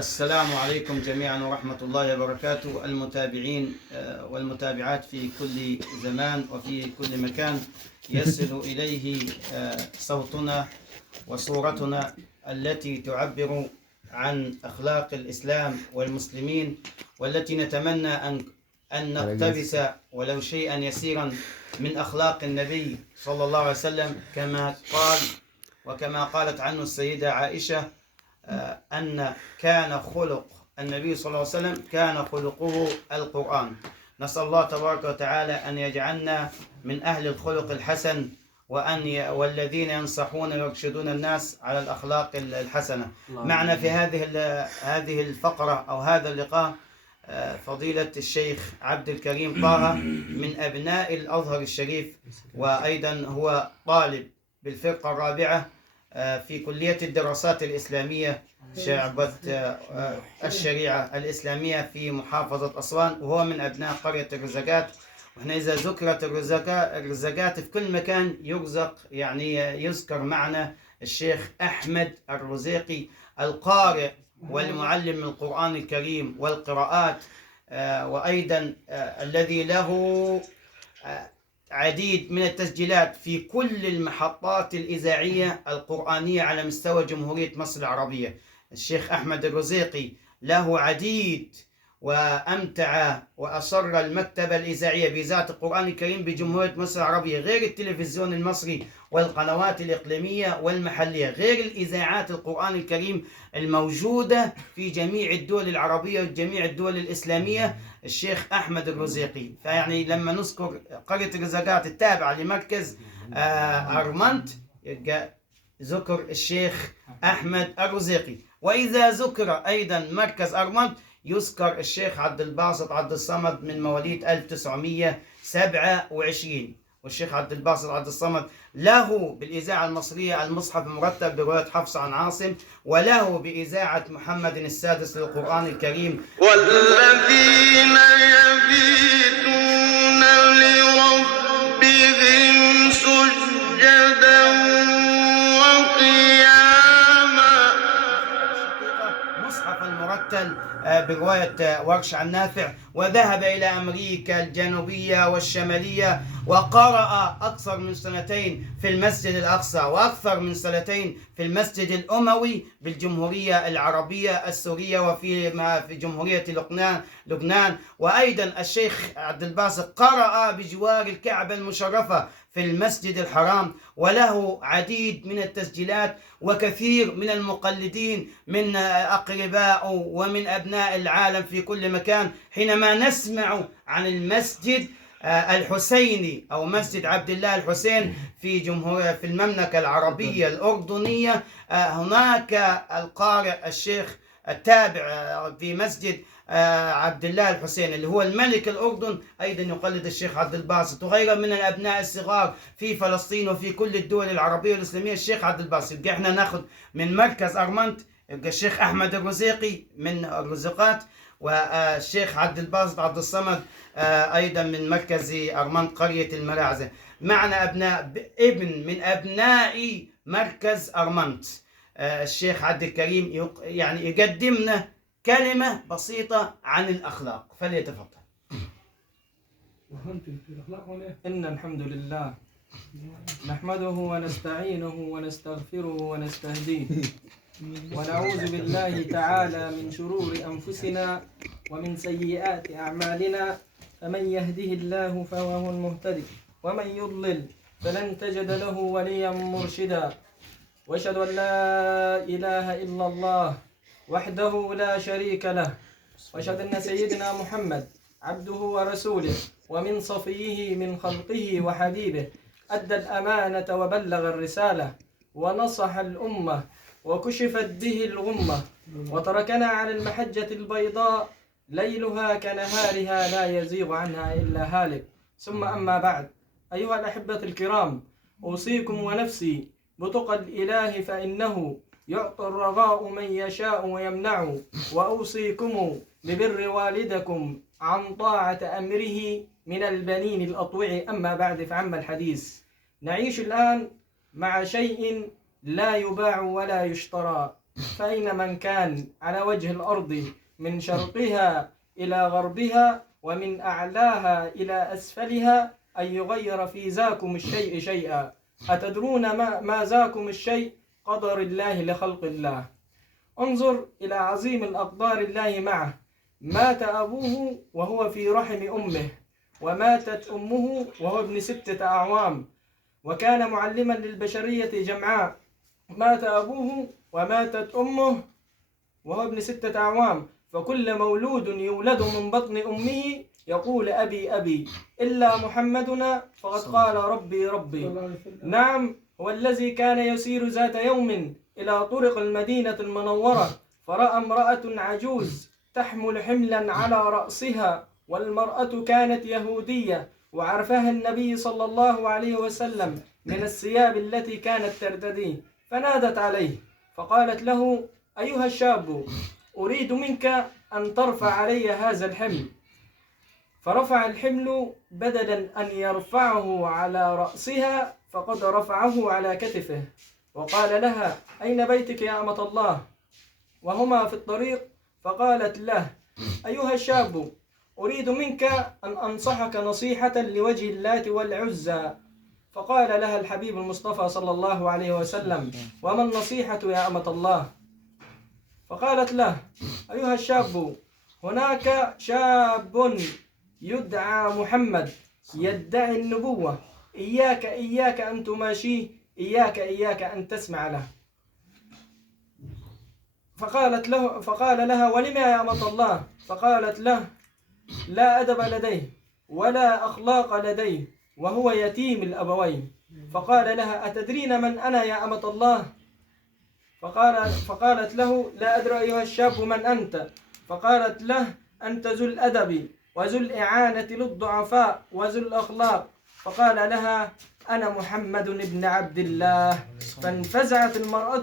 السلام عليكم جميعا ورحمة الله وبركاته، المتابعين والمتابعات في كل زمان وفي كل مكان يصل إليه صوتنا وصورتنا التي تعبر عن أخلاق الإسلام والمسلمين، والتي نتمنى أن نقتبس ولو شيئا يسيرا من أخلاق النبي صلى الله عليه وسلم، كما قال وكما قالت عنه السيدة عائشة أن كان خلق النبي صلى الله عليه وسلم كان خلقه القرآن. نسأل الله تبارك وتعالى أن يجعلنا من أهل الخلق الحسن والذين ينصحون ويرشدون الناس على الأخلاق الحسنة. معنا في هذه الفقرة أو هذا اللقاء فضيلة الشيخ عبد الكريم طه من أبناء الأزهر الشريف، وأيضا هو طالب بالفرقة الرابعة في كلية الدراسات الإسلامية شعبة الشريعة الإسلامية في محافظة أسوان، وهو من أبناء قرية الرزقات. وإحنا إذا ذكرت الرزقات في كل مكان يذكر معنا الشيخ أحمد الرزيقي، القارئ والمعلم القرآن الكريم والقراءات، وأيضا الذي له عديد من التسجيلات في كل المحطات الإذاعية القرآنية على مستوى جمهورية مصر العربية. الشيخ أحمد الرزيقي له عديد وأمتع وأصر المكتبة الإذاعية بإذاعة القرآن الكريم بجمهورية مصر العربية، غير التلفزيون المصري والقنوات الإقليمية والمحلية، غير الإذاعات القرآن الكريم الموجودة في جميع الدول العربية وجميع الدول الإسلامية. الشيخ أحمد الرزيقي، فيعني لما نذكر قرية الرزقات التابعة لمركز أرمنت ذكر الشيخ أحمد الرزيقي، وإذا ذكر أيضا مركز أرمنت يذكر الشيخ عبد الباسط عبد الصمد من مواليد 1927. والشيخ عبد الباسط عبد الصمد له بالإذاعة المصرية المصحف المرتب برواية حفص عن عاصم، وله بإذاعة محمد السادس للقرآن الكريم. والذين يبيتون لربهم سجدا وقياما. مصحف المرتل برواية ورش عن نافع، وذهب إلى أمريكا الجنوبية والشمالية وقرأ أكثر من سنتين في المسجد الأقصى وأكثر من سنتين في المسجد الأموي بالجمهورية العربية السورية وفي جمهورية لبنان. وأيضا الشيخ عبد الباسط قرأ بجوار الكعبة المشرفة في المسجد الحرام، وله عديد من التسجيلات، وكثير من المقلدين من أقربائه ومن أبناء العالم في كل مكان حينما نسمع عن المسجد الحسيني أو مسجد عبد الله الحسين في المملكة العربية الأردنية. هناك القارئ الشيخ التابع في مسجد عبد الله الحسين اللي هو الملك الأردن أيضا يقلد الشيخ عبد الباسط، وغيره من الأبناء الصغار في فلسطين وفي كل الدول العربية والإسلامية الشيخ عبد الباسط. يبقى احنا ناخذ من مركز أرمنت يبقى الشيخ أحمد الرزيقي من الرزقات، والشيخ عبد الباسط عبد الصمد أيضا من مركز أرمنت قرية المراعزة. معنا ابن من أبناء مركز أرمنت الشيخ عبد الكريم يقدمنا كلمة بسيطة عن الأخلاق، فليتفضل. إن الحمد لله نحمده ونستعينه ونستغفره ونستهديه، ونعوذ بالله تعالى من شرور أنفسنا ومن سيئات أعمالنا، فمن يهده الله فهو المهتدي، ومن يضلل فلن تجد له وليا مرشدا. وأشهد أن لا إله إلا الله وحده لا شريك له، وأشهد أن سيدنا محمد عبده ورسوله ومن صفيه من خلقه وحبيبه، أدى الأمانة وبلغ الرسالة ونصح الأمة وكشفت به الغمة، وتركنا على المحجة البيضاء ليلها كنهارها لا يزيغ عنها إلا هالك. ثم أما بعد، أيها الأحبة الكرام، أوصيكم ونفسي بتقى الإله فإنه يعطي الرغاء من يشاء ويمنع، وأوصيكم ببر والدكم عن طاعة أمره من البنين الأطوع. أما بعد، فعم الحديث. نعيش الآن مع شيء لا يباع ولا يشترى، فأين من كان على وجه الأرض من شرقها إلى غربها ومن أعلاها إلى أسفلها أن يغير في ذاكم الشيء شيئا. أتدرون ما ذاكم الشيء؟ قدر الله لخلق الله. انظر إلى عظيم الأقدار الله معه. مات أبوه وهو في رحم أمه، وماتت أمه وهو ابن 6 أعوام، وكان معلما للبشرية جمعاء. مات أبوه وماتت أمه وهو ابن 6 أعوام، فكل مولود يولد من بطن أمه يقول أبي أبي، إلا محمدنا فقد قال ربي ربي. نعم، هو الذي كان يسير ذات يوم إلى طرق المدينة المنورة، فرأى امرأة عجوز تحمل حملا على رأسها، والمرأة كانت يهودية، وعرفها النبي صلى الله عليه وسلم من الثياب التي كانت ترتديه، فنادت عليه فقالت له: أيها الشاب، أريد منك أن ترفع علي هذا الحمل. فرفع الحمل، بدلا أن يرفعه على رأسها فقد رفعه على كتفه، وقال لها: أين بيتك يا أمة الله؟ وهما في الطريق، فقالت له: أيها الشاب، أريد منك أن أنصحك نصيحة لوجه اللات والعزى. فقال لها الحبيب المصطفى صلى الله عليه وسلم: وما النصيحة يا أمة الله؟ فقالت له: أيها الشاب، هناك شاب يدعى محمد يدعي النبوة، إياك إياك أن تماشيه، إياك إياك أن تسمع له. فقال لها: ولما يا أمة الله؟ فقالت له: لا أدب لديه ولا أخلاق لديه، وهو يتيم الأبوين. فقال لها: أتدرين من أنا يا أمة الله؟ فقالت له: لا أدري أيها الشاب من أنت. فقالت له: أنت ذو الأدب وذو الإعانة للضعفاء وذو الأخلاق. فقال لها: أنا محمد بن عبد الله. فانفزعت المرأة